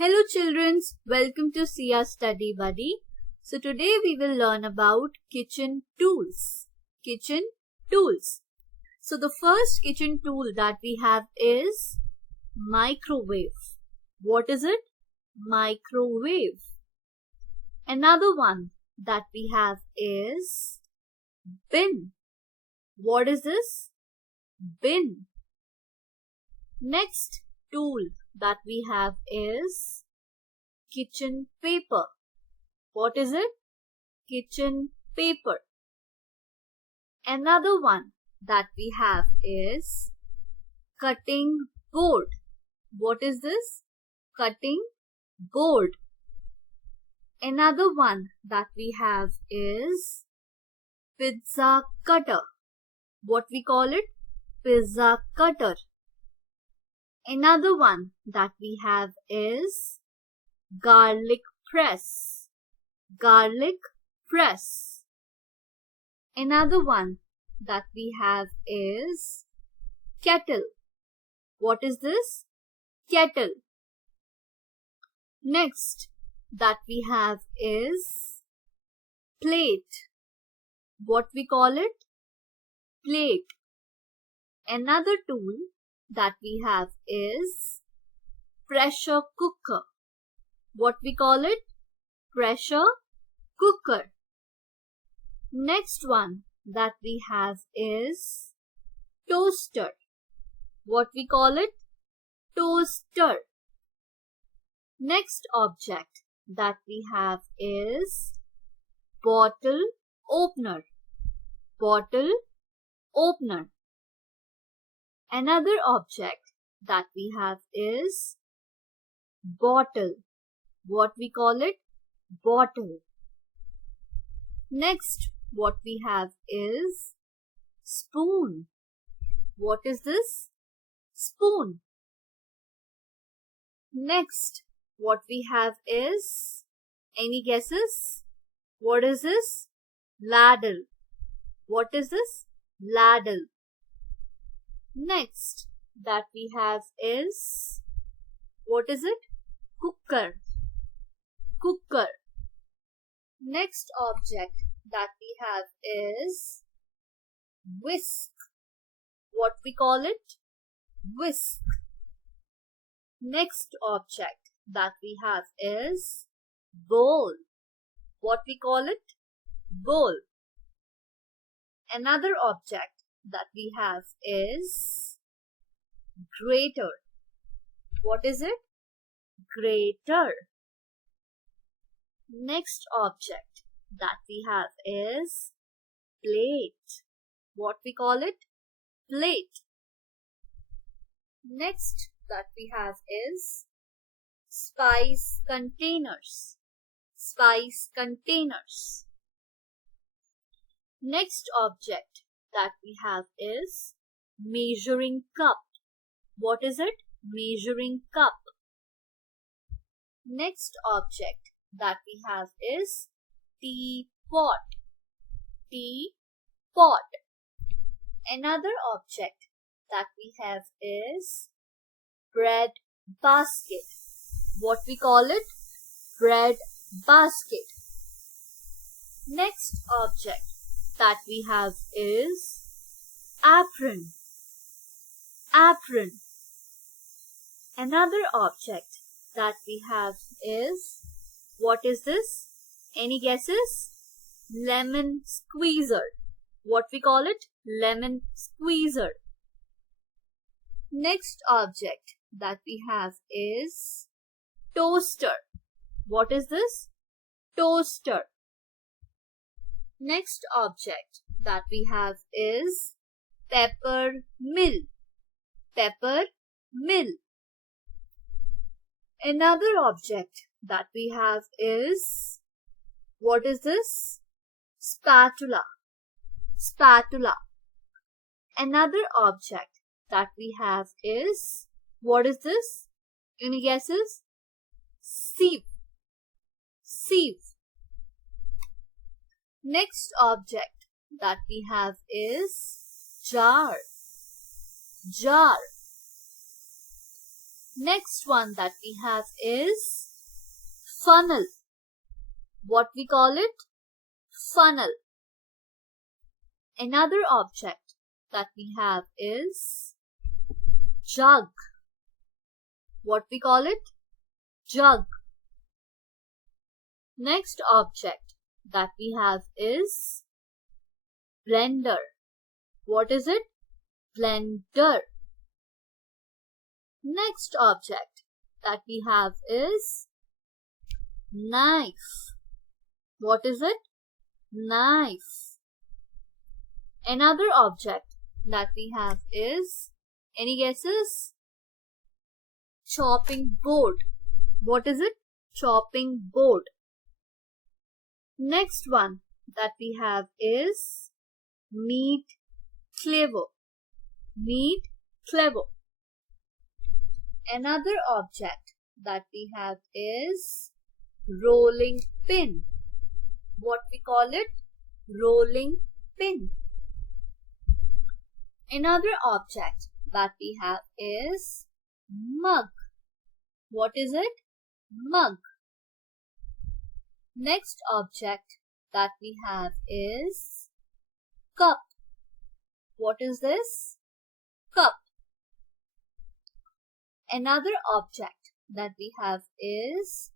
Hello children, welcome to Sia Study Buddy. So today we will learn about kitchen tools. Kitchen tools. So the first kitchen tool that we have is microwave. What is it? Microwave. Another one that we have is bin. What is this? Bin. Next tool that we have is kitchen paper. What is it? Kitchen paper. Another one that we have is cutting board. What is this? Cutting board. Another one that we have is pizza cutter. What we call it? Pizza cutter. Another one that we have is garlic press. Garlic press. Another one that we have is kettle. What is this? Kettle. Next that we have is plate. What we call it? Plate. Another tool that we have is pressure cooker. What we call it? Pressure cooker. Next one that we have is toaster. What we call it? Toaster. Next object that we have is bottle opener. Bottle opener. Another object that we have is bottle. What we call it? Bottle. Next, what we have is spoon. What is this? Spoon. Next, what we have is, any guesses? What is this? Ladle. What is this? Ladle. Next that we have is, what is it? Cooker. Cooker. Next object that we have is whisk. What we call it? Whisk. Next object that we have is bowl. What we call it? Bowl. Another object that we have is grater. What is it? Grater. Next object that we have is plate. What we call it? Plate. Next that we have is spice containers. Spice containers. Next object that we have is measuring cup. What is it? Measuring cup. Next object that we have is teapot. Teapot. Another object that we have is bread basket. What we call it? Bread basket. Next object that we have is apron. Apron. Another object that we have is, what is this? Any guesses? Lemon squeezer. What we call it? Lemon squeezer. Next object that we have is toaster. What is this? Toaster. Next object that we have is pepper mill. Pepper mill. Another object that we have is, what is this? Spatula. Spatula. Another object that we have is, what is this? Any guesses? Sieve. Sieve. Next object that we have is jar. Jar. Next one that we have is funnel. What we call it? Funnel. Another object that we have is jug. What we call it? Jug. Next object that we have is blender. What is it? Blender. Next object that we have is knife. What is it? Knife. Another object that we have is, any guesses? Chopping board. What is it? Chopping board. Next one that we have is meat cleaver. Meat cleaver. Another object that we have is rolling pin. What we call it? Rolling pin. Another object that we have is mug. What is it? Mug. Next object that we have is cup. What is this? Cup. Another object that we have is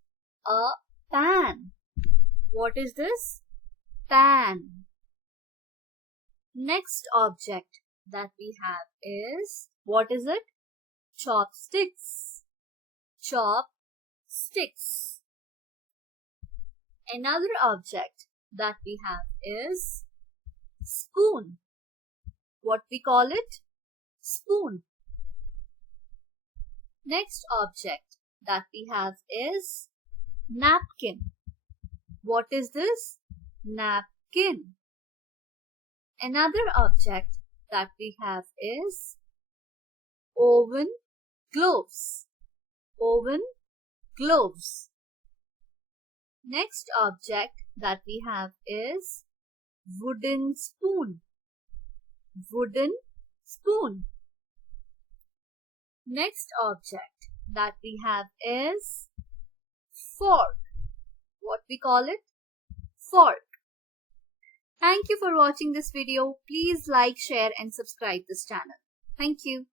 a pan. What is this? Pan. Next object that we have is, what is it? Chopsticks. Chopsticks. Another object that we have is spoon. What we call it? Spoon. Next object that we have is napkin. What is this? Napkin. Another object that we have is oven gloves. Oven gloves. Next object that we have is wooden spoon. Wooden spoon. Next object that we have is fork. What we call it? Fork. Thank you for watching this video. Please like, share and subscribe this channel. Thank you.